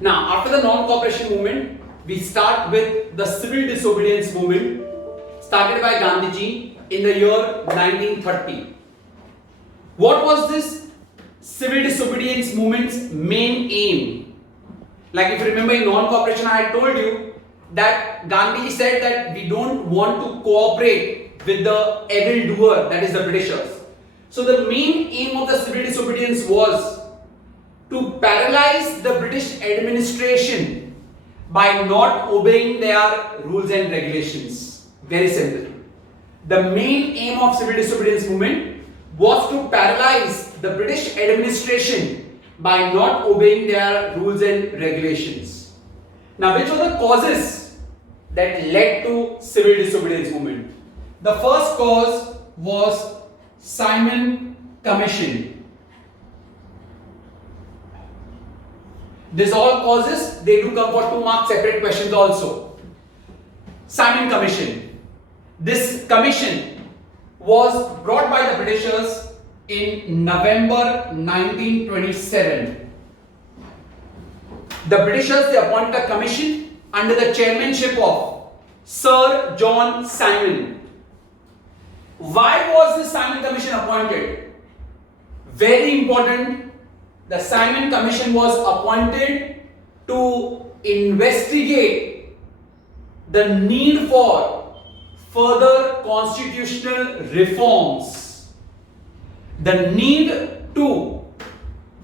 Now, after the non-cooperation movement, we start with the civil disobedience movement started by Gandhiji in the year 1930. What was this civil disobedience movement's main aim? Like if you remember in non-cooperation, I had told you that Gandhi said that we don't want to cooperate with the evildoer, that is the Britishers. So the main aim of the civil disobedience was to paralyze the British administration by not obeying their rules and regulations. Very simple. The main aim of civil disobedience movement was to paralyze the British administration by not obeying their rules and regulations. Now, which were the causes that led to civil disobedience movement? The first cause was Simon Commission. This all causes, they do come for 2 mark separate questions also. Simon Commission. This commission was brought by the Britishers in November 1927. The Britishers, they appointed a commission under the chairmanship of Sir John Simon. Why was this Simon Commission appointed? Very important. The Simon Commission was appointed to investigate the need for further constitutional reforms. The need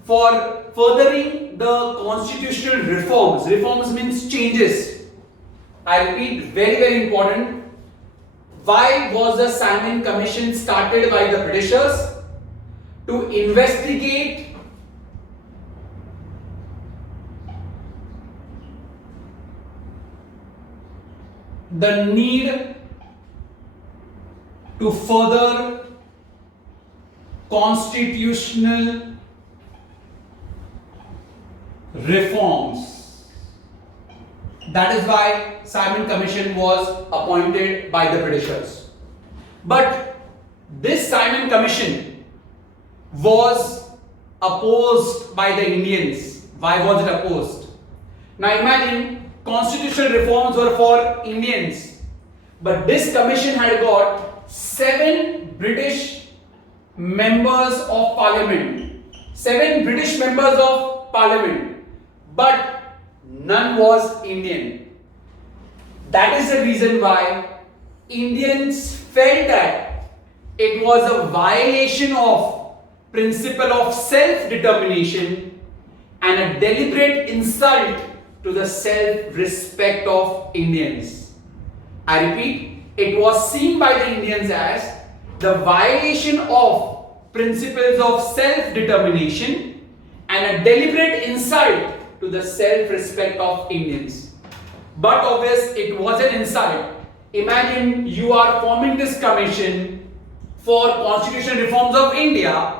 for furthering the constitutional reforms. Reforms means changes. I repeat, very, very important. Why was the Simon Commission started by the Britishers? To investigate the need to further constitutional reforms. That is why Simon Commission was appointed by the Britishers. But this Simon Commission was opposed by the Indians. Why was it opposed? Now imagine, constitutional reforms were for Indians, but this commission had got 7 British members of parliament. 7 British members of parliament, but none was Indian. That is the reason why Indians felt that it was a violation of principle of self-determination and a deliberate insult to the self-respect of Indians. I repeat, it was seen by the Indians as the violation of principles of self-determination and a deliberate insult to the self-respect of Indians. But obviously, it was an insult. Imagine you are forming this commission for constitutional reforms of India,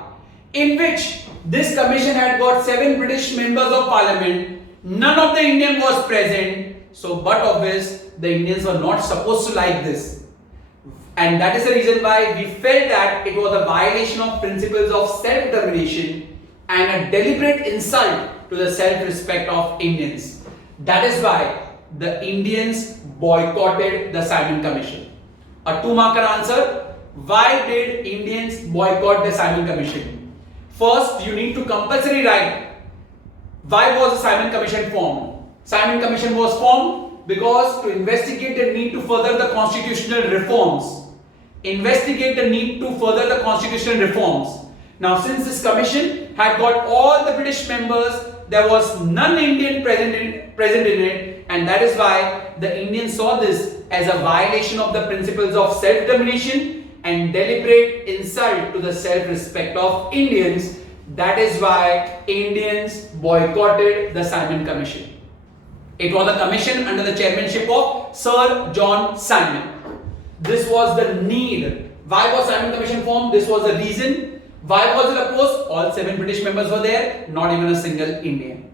in which this commission had got 7 British members of parliament. None of the Indian was present. So, but obvious, the Indians were not supposed to like this. And that is the reason why we felt that it was a violation of principles of self-determination and a deliberate insult to the self-respect of Indians. That is why the Indians boycotted the Simon Commission. A 2-marker answer. Why did Indians boycott the Simon Commission? First, you need to compulsory write. Why was the Simon Commission formed? Simon Commission was formed because to investigate the need to further the constitutional reforms. Investigate the need to further the constitutional reforms. Now, since this commission had got all the British members, there was none Indian present in it, and that is why the Indians saw this as a violation of the principles of self-determination and deliberate insult to the self-respect of Indians. That is why Indians boycotted the Simon Commission. It was a commission under the chairmanship of Sir John Simon. This was the need. Why was Simon Commission formed? This was the reason. Why was it opposed? All 7 British members were there, not even a single Indian.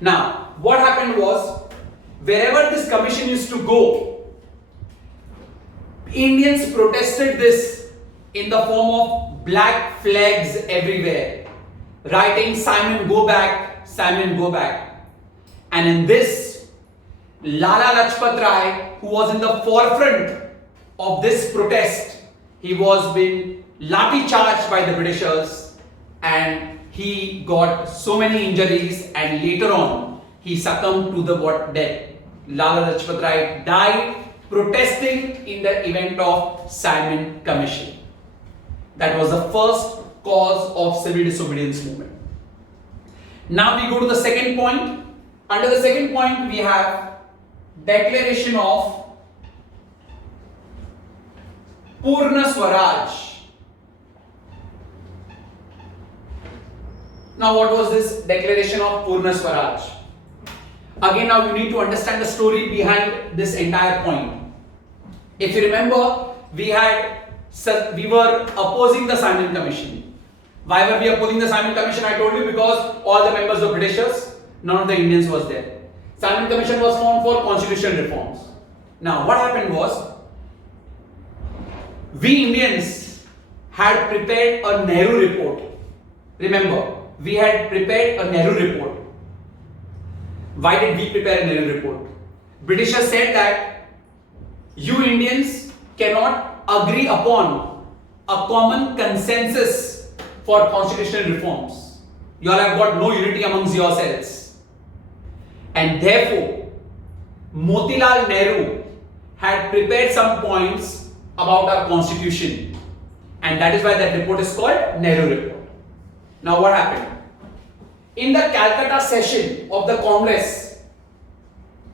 Now, what happened was, wherever this commission used to go, Indians protested this in the form of black flags everywhere, writing "Simon go back, Simon go back." And in this, Lala Lajpat Rai, who was in the forefront of this protest, he was being lathi charged by the Britishers, and he got so many injuries, and later on he succumbed to the death. Lala Lajpat Rai died protesting in the event of Simon Commission. That was the first cause of civil disobedience movement. Now we go to the second point. Under the second point, we have Declaration of Purna Swaraj. Now, what was this Declaration of Purna Swaraj? Again, now you need to understand the story behind this entire point. If you remember, we were opposing the Simon Commission. Why were we opposing the Simon Commission? I told you, because all the members were Britishers, none of the Indians was there. Simon Commission was formed for constitutional reforms. Now, what happened was, we Indians had prepared a Nehru report. Remember, we had prepared a Nehru report. Why did we prepare a Nehru report? Britishers said that you Indians cannot agree upon a common consensus for constitutional reforms. You all have got no unity amongst yourselves. And therefore, Motilal Nehru had prepared some points about our constitution. And that is why that report is called Nehru report. Now what happened? In the Calcutta session of the Congress,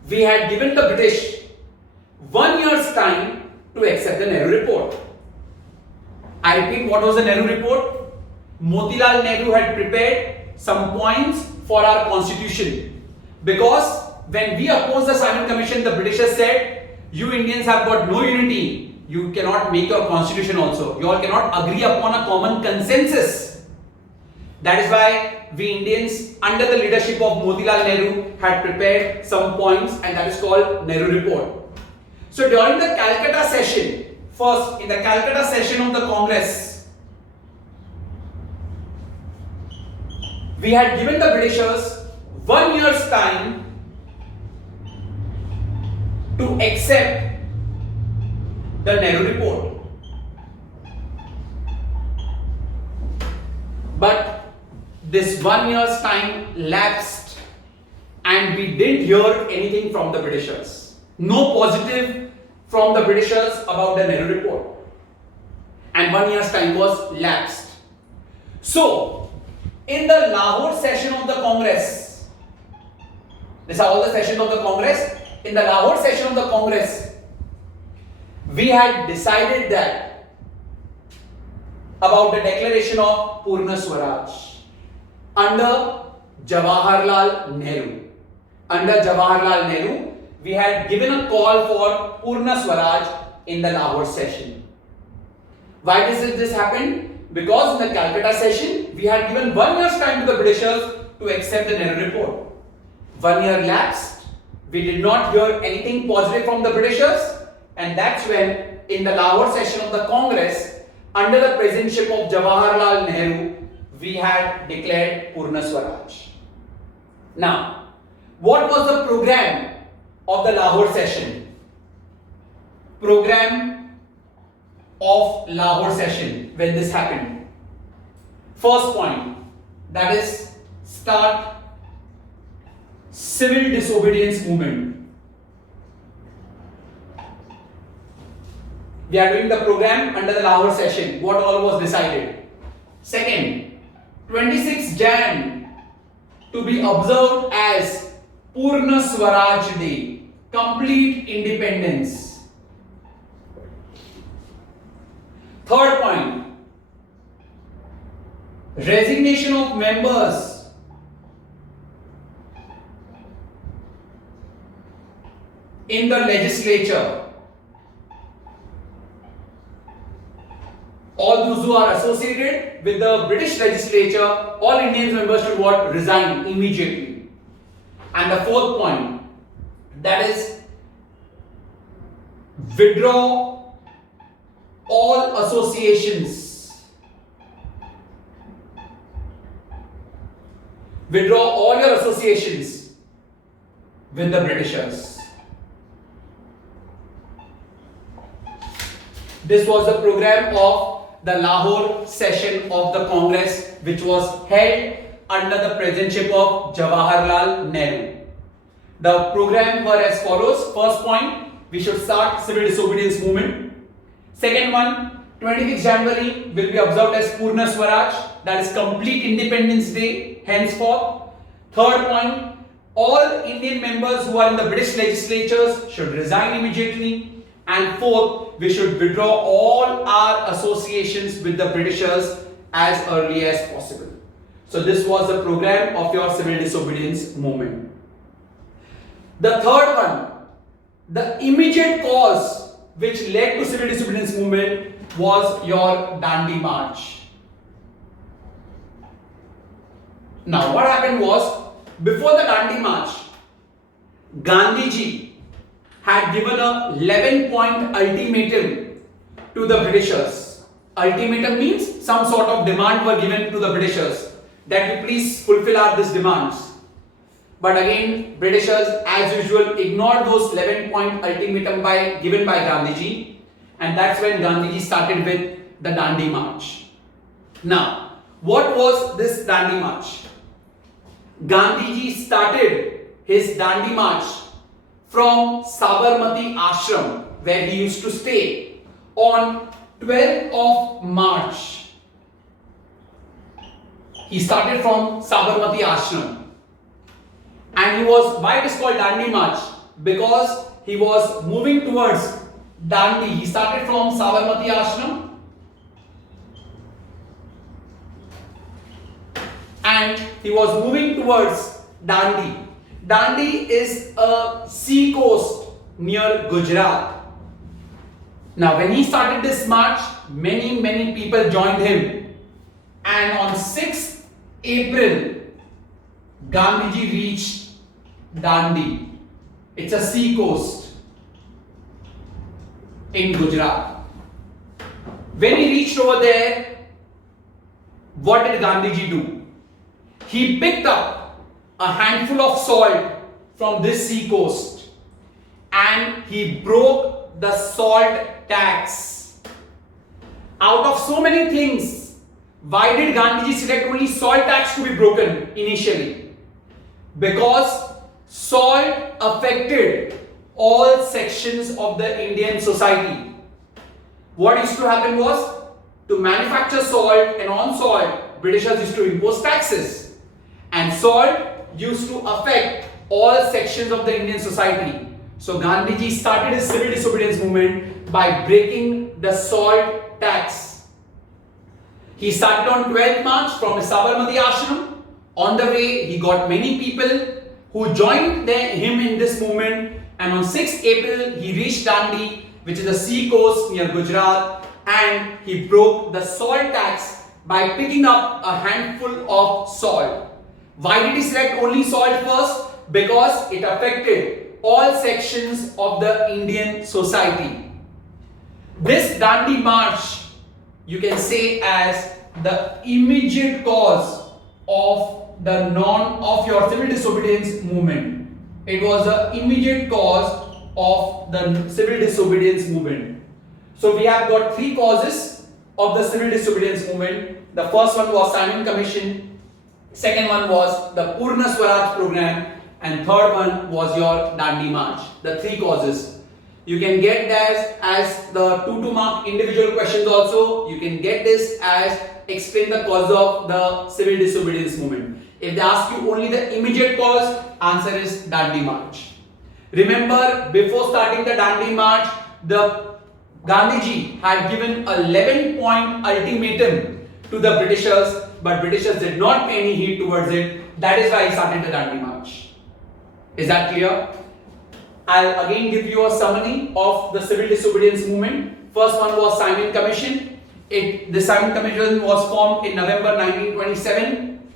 we had given the British 1 year's time to accept the Nehru report. I repeat, what was the Nehru report? Motilal Nehru had prepared some points for our constitution. Because when we opposed the Simon Commission, the Britishers said, you Indians have got no unity. You cannot make your constitution also. You all cannot agree upon a common consensus. That is why we Indians, under the leadership of Motilal Nehru, had prepared some points, and that is called Nehru report. So during the Calcutta session, first in the Calcutta session of the Congress, we had given the Britishers 1 year's time to accept the Nehru report. But this 1 year's time lapsed and we didn't hear anything from the Britishers. No positive from the Britishers about the Nehru report. And 1 year's time was lapsed. So, in the Lahore session of the Congress, these are all the sessions of the Congress. In the Lahore session of the Congress, we had decided that about the declaration of Purna Swaraj under Jawaharlal Nehru. Under Jawaharlal Nehru, we had given a call for Purna Swaraj in the Lahore session. Why does this happen? Because in the Calcutta session, we had given 1 year's time to the Britishers to accept the Nehru report. 1 year lapsed. We did not hear anything positive from the Britishers, and that's when in the Lahore session of the Congress, under the presidentship of Jawaharlal Nehru, we had declared Purna Swaraj. Now, what was the program of the Lahore session? Program of Lahore session when this happened. First point, that is start civil disobedience movement. We are doing the program under the Lahore session. What all was decided? Second, 26 Jan to be observed as Purna Swaraj Day, complete independence. Third point, resignation of members in the legislature. All those who are associated with the British legislature, all Indian members should resign immediately. And the fourth point, that is withdraw all associations. Withdraw all your associations with the Britishers. This was the program of the Lahore session of the Congress, which was held under the presidentship of Jawaharlal Nehru. The program were as follows. First point, we should start civil disobedience movement. Second one, 26 January will be observed as Purna Swaraj, that is complete Independence Day henceforth. Third point, all Indian members who are in the British legislatures should resign immediately. And fourth, we should withdraw all our associations with the Britishers as early as possible. So this was the program of your civil disobedience movement. The third one, the immediate cause which led to civil disobedience movement was your Dandi March. Now what happened was, before the Dandi March, Gandhiji had given a 11-point ultimatum to the Britishers. Ultimatum means some sort of demand were given to the Britishers that you please fulfill our these demands. But again, Britishers as usual ignored those 11-point ultimatum given by Gandhiji, and that's when Gandhiji started with the Dandi March. Now, what was this Dandi March? Gandhiji started his Dandi March from Sabarmati Ashram, where he used to stay, on 12th of March. He started from Sabarmati Ashram. And he was, why it is called Dandi March? Because he was moving towards Dandi. He started from Sabarmati Ashram and he was moving towards Dandi. Dandi is a sea coast near Gujarat. Now when he started this march, many people joined him, and on 6th April, Gandhiji reached Dandi. It's a sea coast in Gujarat. When he reached over there, what did Gandhiji do? He picked up a handful of salt from this sea coast and he broke the salt tax. Out of so many things, why did Gandhiji select only salt tax to be broken initially? Because salt affected all sections of the Indian society. What used to happen was, to manufacture salt and on salt, Britishers used to impose taxes. And salt used to affect all sections of the Indian society. So Gandhiji started his civil disobedience movement by breaking the salt tax. He started on 12th March from the Sabarmati Ashram. On the way, he got many people who joined him in this movement, and on 6th April, he reached Dandi, which is a sea coast near Gujarat, and he broke the salt tax by picking up a handful of salt. Why did he select only salt first? Because it affected all sections of the Indian society. This Dandi March, you can say as the immediate cause of your civil disobedience movement. It was the immediate cause of the civil disobedience movement. So we have got three causes of the civil disobedience movement. The first one was Simon Commission. Second one was the Purna Swaraj program, and third one was your Dandi March. The three causes. You can get that as the 2 mark individual questions also. You can get this as explain the cause of the civil disobedience movement. If they ask you only the immediate cause, answer is Dandi March. Remember, before starting the Dandi March, the Gandhiji had given a 11-point ultimatum to the Britishers, but Britishers did not pay any heed towards it. That is why he started the Dandi March. Is that clear? I'll again give you a summary of the civil disobedience movement. First one was Simon Commission. The Simon Commission was formed in November 1927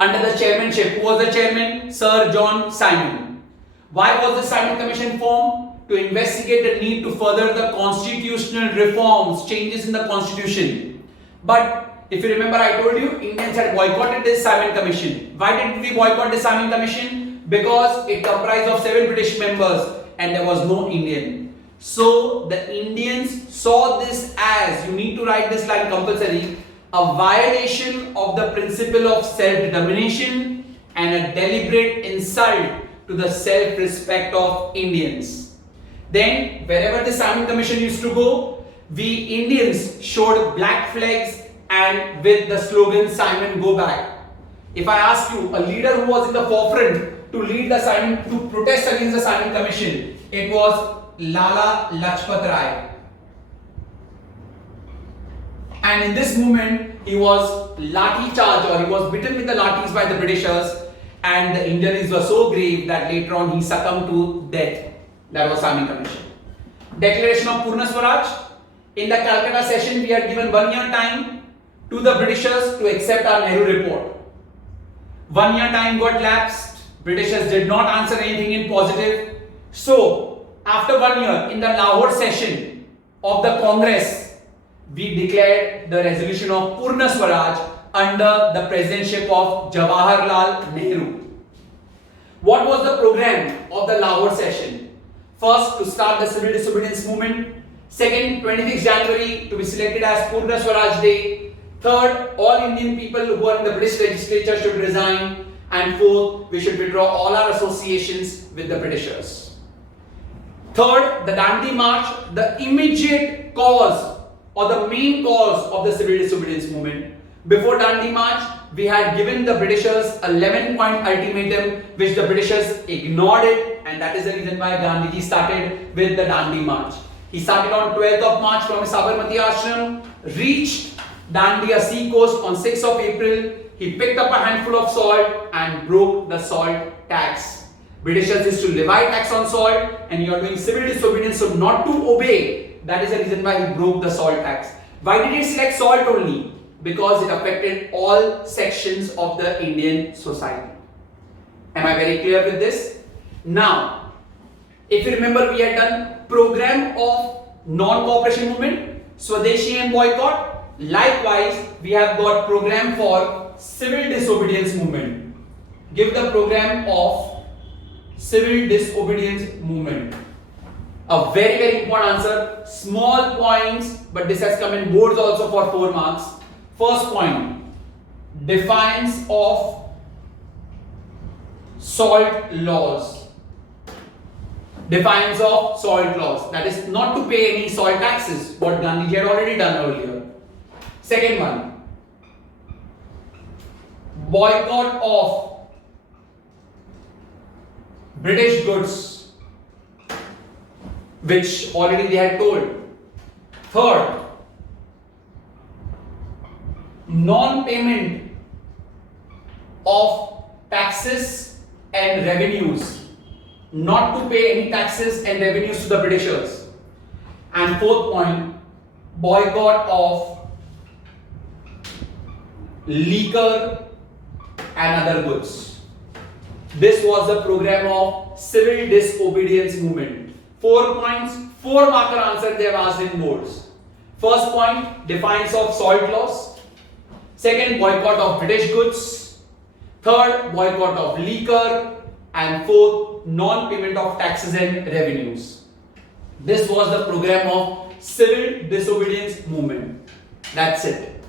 under the chairmanship. Who was the chairman? Sir John Simon. Why was the Simon Commission formed? To investigate the need to further the constitutional reforms, changes in the constitution. But if you remember, I told you Indians had boycotted this Simon Commission. Why did we boycott the Simon Commission? because it comprised of 7 British members and there was no Indian. So the Indians saw this as, you need to write this line compulsory, a violation of the principle of self-determination and a deliberate insult to the self-respect of Indians. Then wherever the Simon Commission used to go, we Indians showed black flags and with the slogan Simon go back. If I ask you, a leader who was in the forefront to lead the Simon, to protest against the Simon Commission, it was Lala Lajpat Rai. And in this movement, he was lathi charged, or he was bitten with the lathis by the Britishers, and the injuries were so grave that later on he succumbed to death. That was Simon Commission. Declaration of Purna Swaraj. In the Calcutta session, we had given 1 year time to the Britishers to accept our Nehru report. 1 year time got lapsed. Britishers did not answer anything in positive. So, after 1 year, in the Lahore session of the Congress, we declared the resolution of Purna Swaraj under the presidentship of Jawaharlal Nehru. What was the program of the Lahore session? First, to start the civil disobedience movement. Second, 26 January to be selected as Purna Swaraj Day. Third, all Indian people who are in the British legislature should resign. And fourth, we should withdraw all our associations with the Britishers. Third, the Dandi March, the immediate cause or the main cause of the civil disobedience movement. Before Dandi March, we had given the Britishers a 11-point ultimatum which the Britishers ignored it, and that is the reason why Gandhiji started with the Dandi March. He started on 12th of March from his Sabarmati ashram, reached Dandi, a sea coast, on 6th of April. He picked up a handful of salt and broke the salt tax. Britishers used to levy tax on salt, and you are doing civil disobedience, so not to obey. That is the reason why he broke the salt tax. Why did he select salt only? Because it affected all sections of the Indian society. Am I very clear with this? Now, if you remember, we had done program of non-cooperation movement, Swadeshi and boycott. Likewise, we have got program for civil disobedience movement. Give the program of civil disobedience movement. A very, very important answer. Small points, but this has come in boards also for 4 marks. First point, defiance of salt laws. Defiance of salt laws. That is not to pay any salt taxes, what Gandhiji had already done earlier. Second one, boycott of British goods, which already they had told. Third, non-payment of taxes and revenues. Not to pay any taxes and revenues to the Britishers. And fourth point, boycott of liquor and other goods. This was the program of civil disobedience movement. 4 points, 4 marker answer they have asked in boards. First point, defiance of salt laws. Second, boycott of British goods. Third, boycott of liquor. And fourth, non-payment of taxes and revenues. This was the program of civil disobedience movement. That's it.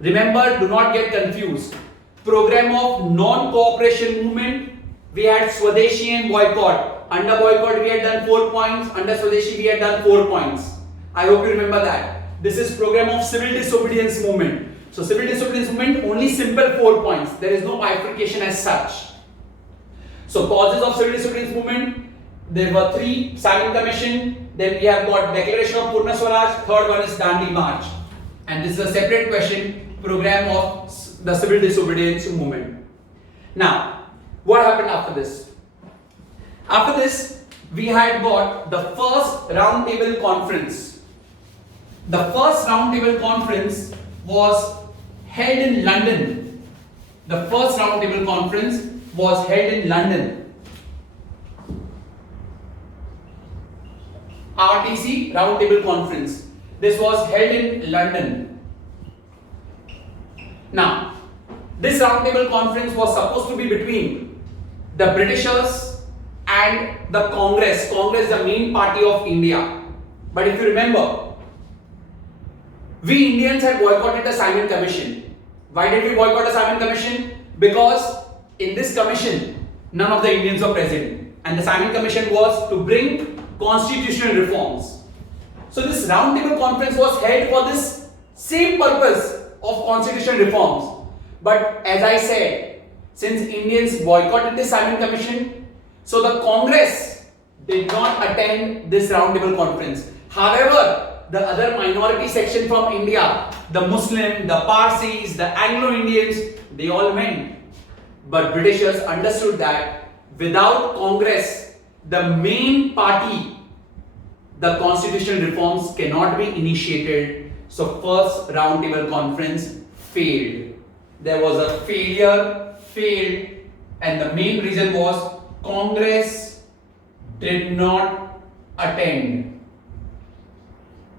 Remember, do not get confused. Program of non-cooperation movement, we had Swadeshi and boycott. Under boycott we had done 4 points. Under Swadeshi we had done 4 points. I hope you remember that. This is program of civil disobedience movement. So civil disobedience movement, only simple 4 points. There is no bifurcation as such. So causes of civil disobedience movement, there were 3, Simon Commission, then we have got Declaration of Purna Swaraj, third one is Dandi March. And this is a separate question, program of the civil disobedience movement. Now, what happened after this? After this, we had got the first round table conference. The first round table conference was held in London. The first round table conference was held in London. RTC, Round Table Conference. This was held in London. Now, this Round Table Conference was supposed to be between the Britishers and the Congress, the main party of India. But if you remember, we Indians had boycotted the Simon Commission. Why did we boycott the Simon Commission? Because in this commission, none of the Indians were present. And the Simon Commission was to bring constitutional reforms. So this roundtable conference was held for this same purpose of constitutional reforms. But as I said, since Indians boycotted the Simon Commission, so the Congress did not attend this roundtable conference. However, the other minority section from India, the Muslim, the Parsis, the Anglo-Indians, they all went. But Britishers understood that without Congress, the main party, the constitutional reforms cannot be initiated. So first roundtable conference failed. There was a failed, and the main reason was Congress did not attend.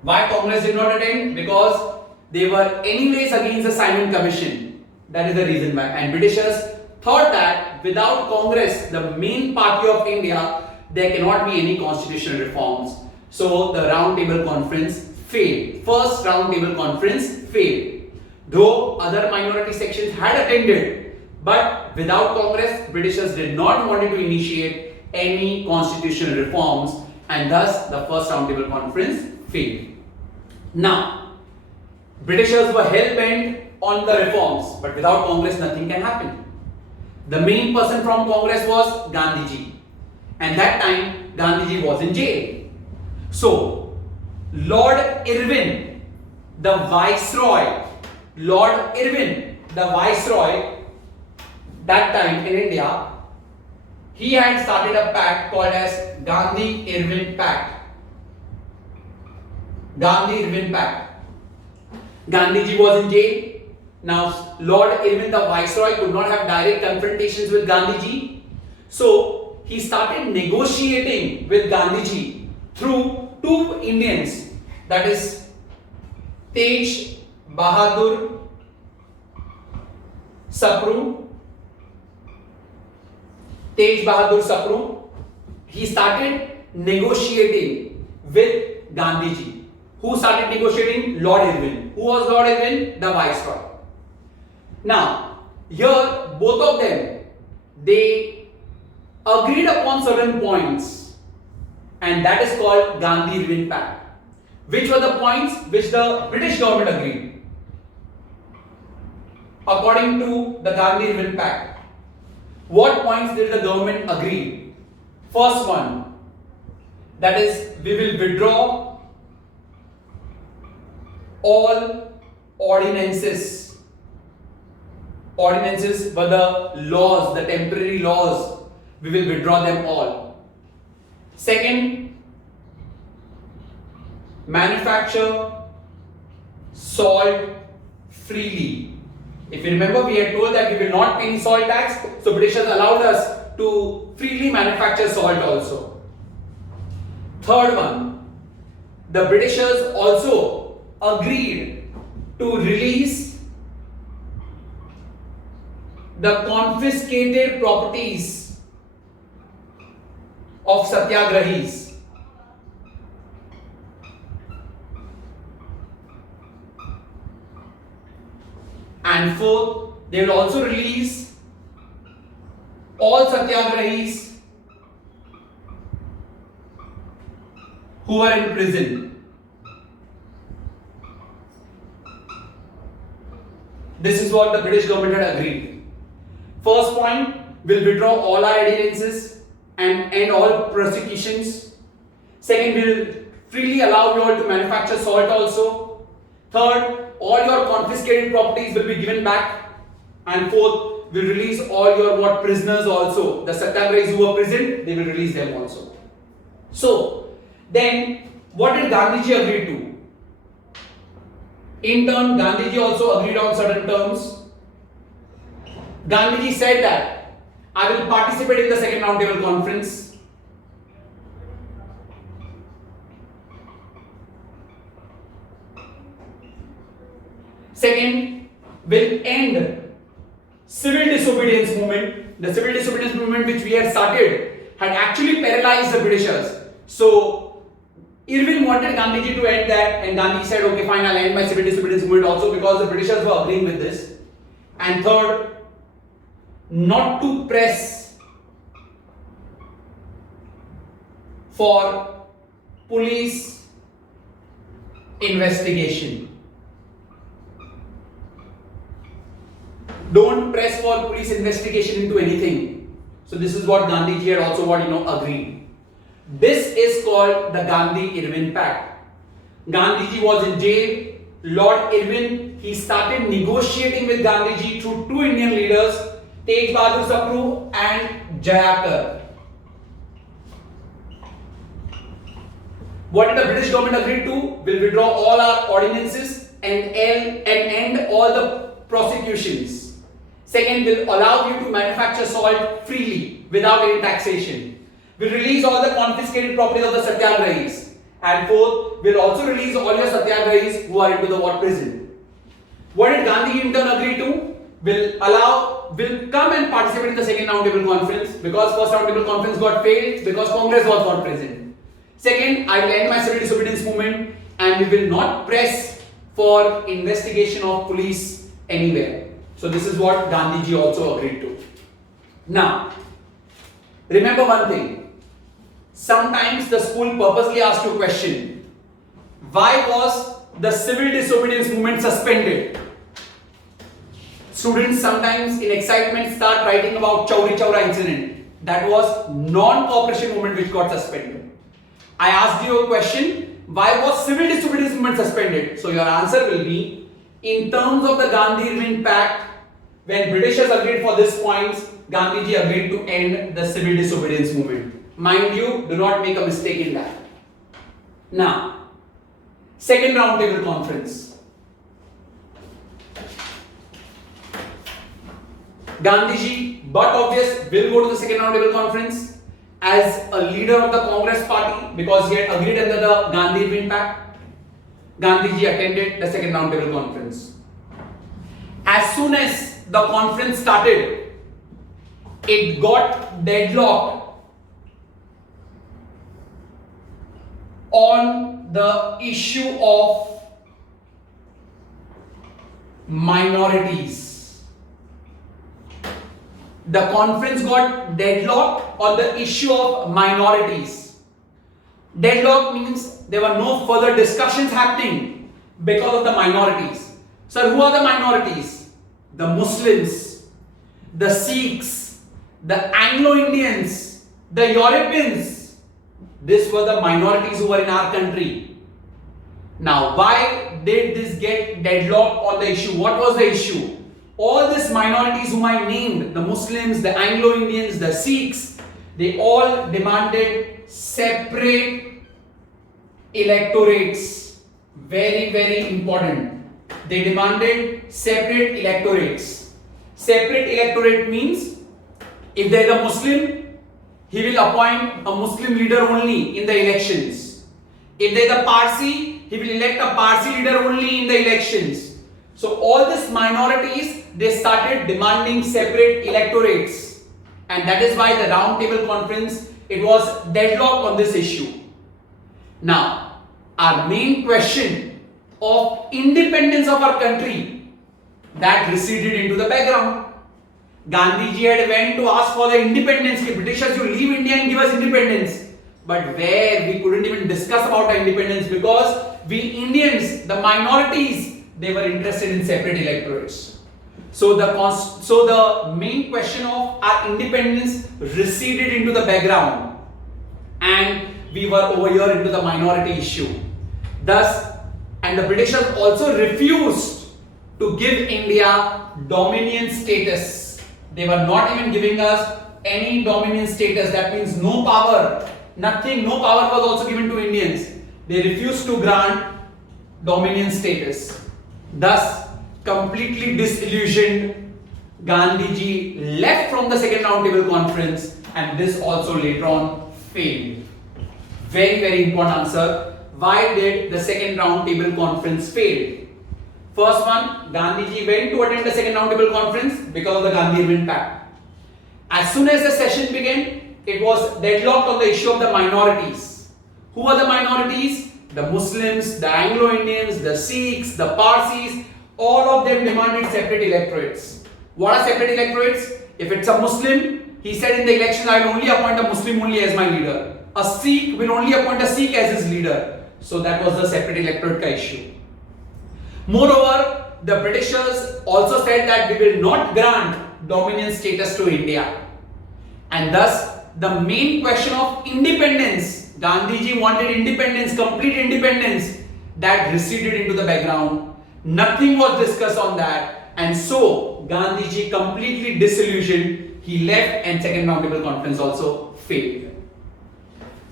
Why Congress did not attend? Because they were anyways against the Simon Commission. That is the reason why. And Britishers thought that without Congress, the main party of India, there cannot be any constitutional reforms. So the roundtable conference failed. First roundtable conference failed. Though other minority sections had attended, but without Congress, Britishers did not want to initiate any constitutional reforms, and thus the first roundtable conference failed. Now, Britishers were hell-bent on the reforms, but without Congress nothing can happen. The main person from Congress was Gandhiji, and that time Gandhiji was in jail. So, Lord Irwin, the Viceroy, that time in India, he had started a pact called as Gandhi-Irwin Pact. Gandhiji was in jail. Now, Lord Irwin, the Viceroy, could not have direct confrontations with Gandhiji. So, he started negotiating with Gandhiji through two Indians, that is Tej Bahadur Sapru. He started negotiating with Gandhiji. Who started negotiating? Lord Irwin. Who was Lord Irwin? The Viceroy. Now, here both of them, they agreed upon certain points, and that is called Gandhi-Irwin Pact. Which were the points which the British government agreed? According to the Gandhi-Irwin Pact, what points did the government agree? First one, that is, we will withdraw all ordinances. Ordinances were the laws, the temporary laws. We will withdraw them all. Second, manufacture salt freely. If you remember, we had told that we will not pay any salt tax, so Britishers allowed us to freely manufacture salt also. Third one, the Britishers also agreed to release the confiscated properties of satyagrahis. And fourth, they will also release all satyagrahis who are in prison. This is what the British government had agreed. First point, we'll withdraw all our ordinances and end all prosecutions. Second, we'll freely allow you all to manufacture salt also. Third, all your confiscated properties will be given back. And fourth, we'll release all your prisoners also. The satyagrahis who were prisoned, they will release them also. So, then what did Gandhiji agree to? In turn, Gandhiji also agreed on certain terms. Gandhiji said that I will participate in the second roundtable conference. Second, will end civil disobedience movement. the civil disobedience movement which we had started, had actually paralyzed the Britishers. So Irwin wanted Gandhiji to end that, and Gandhi said, okay, fine, I'll end my civil disobedience movement also, because the Britishers were agreeing with this. And third, not to press for police investigation. Don't press for police investigation into anything. So this is what Gandhiji had also agreed. This is called the Gandhi-Irwin Pact. Gandhiji was in jail. Lord Irwin, he started negotiating with Gandhiji through two Indian leaders, Tej Bahadur Sapru and Jayakar. What did the British government agree to? We'll withdraw all our ordinances and end all the prosecutions. Second, we'll allow you to manufacture salt freely without any taxation. We'll release all the confiscated properties of the Satyagrahis. And fourth, we'll also release all your Satyagrahis who are into the war prison. What did Gandhi in turn agree to? We'll come and participate in the second roundtable conference, because first roundtable conference got failed because Congress was not present. Second, I will end my civil disobedience movement, and we will not press for investigation of police anywhere. So this is what Gandhiji also agreed to. Now, remember one thing. Sometimes the school purposely asks you a question. Why was the civil disobedience movement suspended? Students sometimes in excitement start writing about Chauri Chaura incident. That was non-cooperation movement which got suspended. I asked you a question. Why was civil disobedience movement suspended? So your answer will be, in terms of the Gandhi-Irwin Pact, when Britishers agreed for these points, Gandhiji agreed to end the civil disobedience movement. Mind you, do not make a mistake in that. Now, second roundtable conference. Gandhiji, but obvious, will go to the second roundtable conference as a leader of the Congress party, because he had agreed under the Gandhi-Irwin Pact. Gandhiji attended the second roundtable conference. As soon as the conference started, it got deadlocked on the issue of minorities. The conference got deadlocked on the issue of minorities. Deadlock means there were no further discussions happening because of the minorities. Sir, who are the minorities? The Muslims, the Sikhs, the Anglo-Indians, the Europeans. These were the minorities who were in our country. Now, why did this get deadlocked on the issue? What was the issue? All these minorities whom I named, the Muslims, the Anglo-Indians, the Sikhs, they all demanded separate electorates. Very, very important. They demanded separate electorates. Separate electorate means, if there is a Muslim, he will appoint a Muslim leader only in the elections. If there is a Parsi, he will elect a Parsi leader only in the elections. So all these minorities, they started demanding separate electorates. And that is why the round table conference, it was deadlocked on this issue. Now, our main question of independence of our country, that receded into the background. Gandhiji had went to ask for the independence. The Britishers should leave India and give us independence. But where we couldn't even discuss about our independence, because we Indians, the minorities, they were interested in separate electorates. So the main question of our independence receded into the background, and we were over here into the minority issue. Thus, and the Britishers also refused to give India dominion status. They were not even giving us any dominion status. That means no power. Nothing, no power was also given to Indians. They refused to grant dominion status. Thus, completely disillusioned, Gandhiji left from the second roundtable conference, and this also later on failed. Very, very important answer. Why did the second roundtable conference fail? First one, Gandhiji went to attend the second roundtable conference because of the Gandhi-Irwin Pact. As soon as the session began, it was deadlocked on the issue of the minorities. Who are the minorities? The Muslims, the Anglo-Indians, the Sikhs, the Parsis, all of them demanded separate electorates. What are separate electorates? If it's a Muslim, he said in the election, I will only appoint a Muslim only as my leader. A Sikh will only appoint a Sikh as his leader. So that was the separate electorate issue. Moreover, the Britishers also said that we will not grant dominion status to India. And thus, the main question of independence, Gandhiji wanted independence, complete independence, that receded into the background. Nothing was discussed on that. And so, Gandhiji completely disillusioned. He left and second roundtable conference also failed.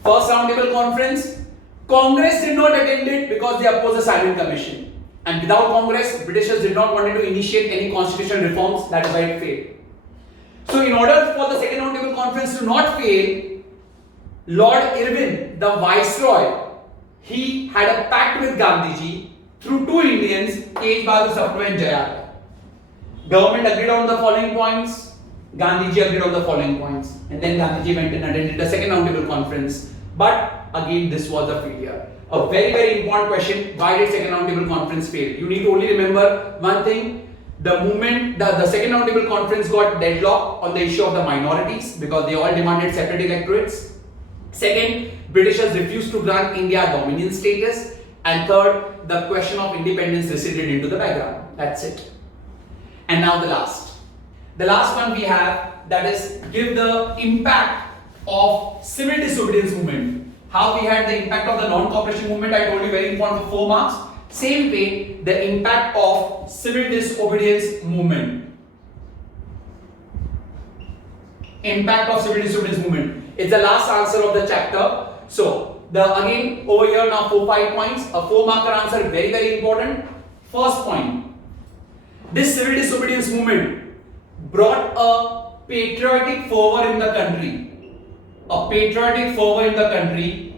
First roundtable conference, Congress did not attend it because they opposed the Simon Commission. And without Congress, Britishers did not want to initiate any constitutional reforms. That is why it failed. So in order for the second roundtable conference to not fail, Lord Irwin, the Viceroy, he had a pact with Gandhiji through two Indians, Tej Bahadur Sapru and Jayal. Government agreed on the following points. Gandhiji agreed on the following points. And then Gandhiji went and attended the second roundtable conference. But again, this was a failure. A very, very important question. Why did second roundtable conference fail? You need to only remember one thing. The movement, the second roundtable conference got deadlocked on the issue of the minorities because they all demanded separate electorates. Second, Britishers refused to grant India dominion status. And third, the question of independence receded into the background. That's it. And now the last. The last one we have, that is give the impact of civil disobedience movement. How we had the impact of the non-cooperation movement, I told you, very important for 4 marks. Same way, the impact of civil disobedience movement. Impact of civil disobedience movement. It's the last answer of the chapter. So, again, over here now 4-5 points. A 4-marker answer, very, very important. First point. This civil disobedience movement brought a patriotic fervor in the country. A patriotic fervor in the country.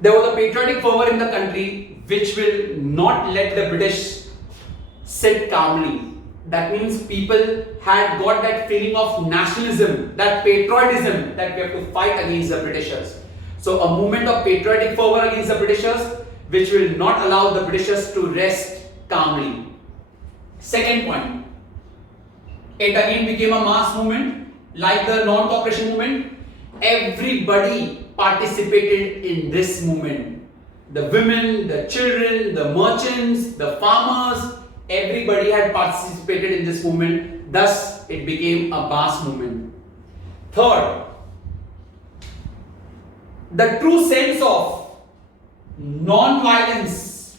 There was a patriotic fervor in the country which will not let the British sit calmly. That means people had got that feeling of nationalism, that patriotism, that we have to fight against the Britishers. So a movement of patriotic fervor against the Britishers which will not allow the Britishers to rest calmly. Second point, it again became a mass movement. Like the non-cooperation movement, everybody participated in this movement. The women, the children, the merchants, the farmers, everybody had participated in this movement. Thus, it became a mass movement. Third, the true sense of non-violence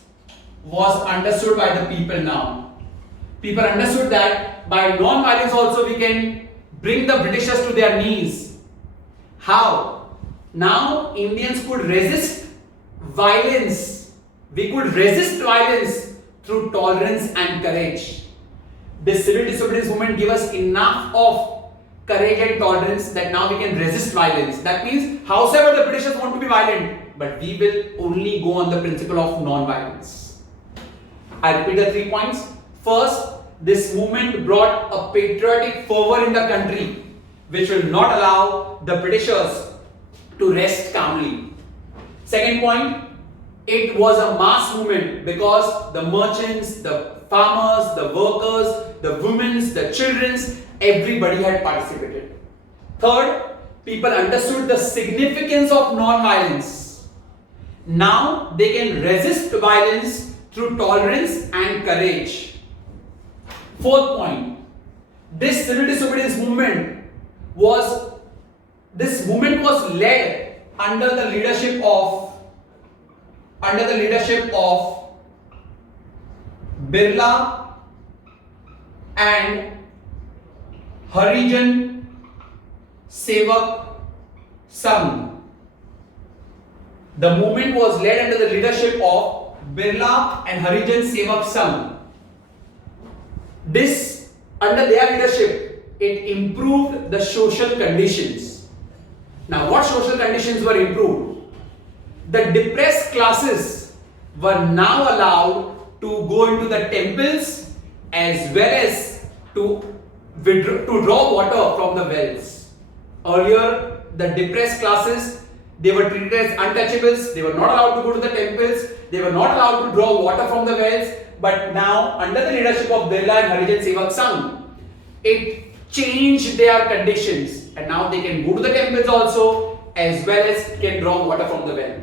was understood by the people now. People understood that by non-violence also we can bring the Britishers to their knees. How? Now Indians could resist violence. We could resist violence through tolerance and courage. This civil disobedience movement gave us enough of courage and tolerance that now we can resist violence. That means, however the Britishers want to be violent, but we will only go on the principle of non-violence. I repeat the 3 points. First, this movement brought a patriotic fervor in the country which will not allow the Britishers to rest calmly. Second point, it was a mass movement because the merchants, the farmers, the workers, the women, the children, everybody had participated. Third, people understood the significance of non-violence. Now they can resist violence through tolerance and courage. Fourth point, this civil disobedience movement was led under the leadership of Birla and Harijan Sevak Sangh. The movement was led under the leadership of Birla and Harijan Sevak Sangh. This, under their leadership, it improved the social conditions. Now, what social conditions were improved? The depressed classes were now allowed to go into the temples as well as to to draw water from the wells. Earlier, the depressed classes, they were treated as untouchables. They were not allowed to go to the temples. They were not allowed to draw water from the wells. But now, under the leadership of Birla and Harijan Sevak Sangh, it changed their conditions, and now they can go to the temples also, as well as can draw water from the well.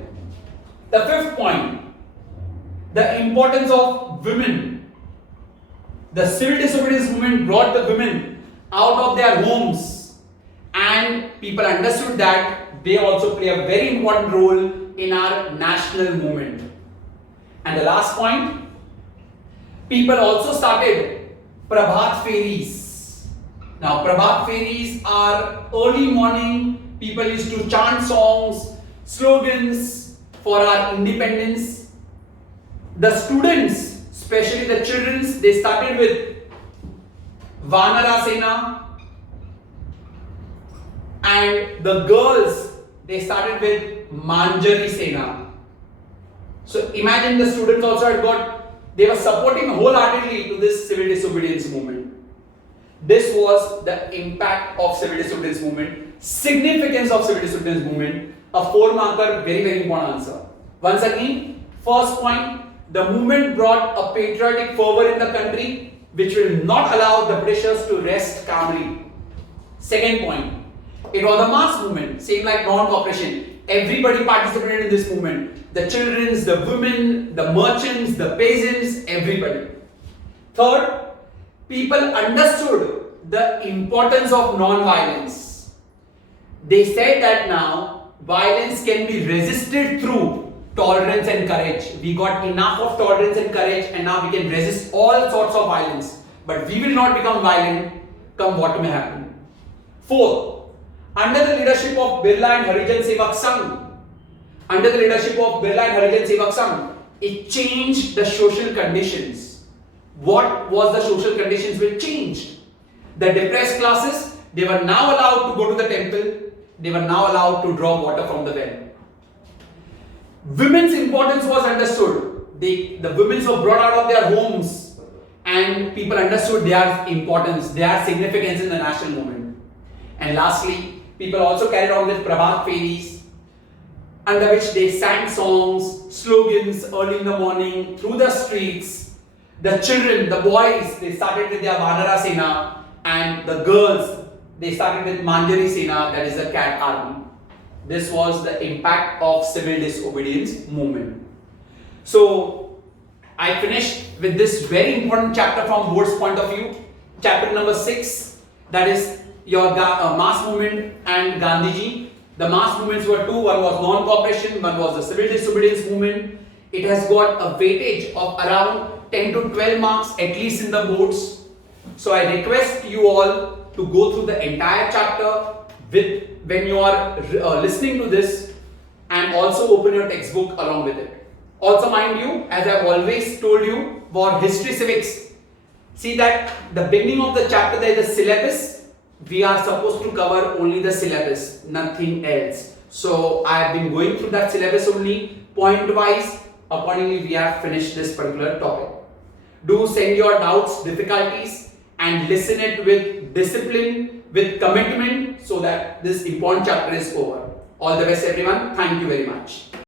The fifth point, the importance of women. The civil disobedience movement brought the women out of their homes, and people understood that they also play a very important role in our national movement. And the last point, people also started Prabhat Fairies. Now, Prabhat Fairies are early morning, people used to chant songs, slogans for our independence. The students, especially the children, they started with Vanara Sena, and the girls, they started with Manjari Sena. So imagine the students also had they were supporting wholeheartedly to this civil disobedience movement. This was the impact of civil disobedience movement, significance of civil disobedience movement, a 4-marker, very, very important answer. Once again, first point, the movement brought a patriotic fervor in the country which will not allow the Britishers to rest calmly. Second point, it was a mass movement, same like non-cooperation. Everybody participated in this movement. The children, the women, the merchants, the peasants, everybody. Third, people understood the importance of non-violence. They said that now violence can be resisted through tolerance and courage. We got enough of tolerance and courage, and now we can resist all sorts of violence. But we will not become violent, come what may happen. Fourth, under the leadership of Birla and Harijan Sevak Sangh, it changed the social conditions. What was the social conditions which changed? The depressed classes, they were now allowed to go to the temple. They were now allowed to draw water from the well. Women's importance was understood. The women were brought out of their homes, and people understood their importance, their significance in the national movement. And lastly, people also carried on with Prabhat Fairies, under which they sang songs, slogans early in the morning, through the streets. The children, the boys, they started with their Vanara Sena, and the girls, they started with Manjari Sena, that is the cat army. This was the impact of civil disobedience movement. So, I finished with this very important chapter from board's point of view. Chapter number 6, that is your mass movement and Gandhiji. The mass movements were two. One was non-cooperation, one was the civil disobedience movement. It has got a weightage of around 10 to 12 marks at least in the boards. So I request you all to go through the entire chapter when you are listening to this, and also open your textbook along with it. Also mind you, as I have always told you, for history civics, see that the beginning of the chapter there is a syllabus. We are supposed to cover only the syllabus, nothing else. So I have been going through that syllabus only, point wise. Accordingly, we have finished this particular topic. Do send your doubts, difficulties, and listen it with discipline, with commitment, so that this important chapter is over. All the best everyone. Thank you very much.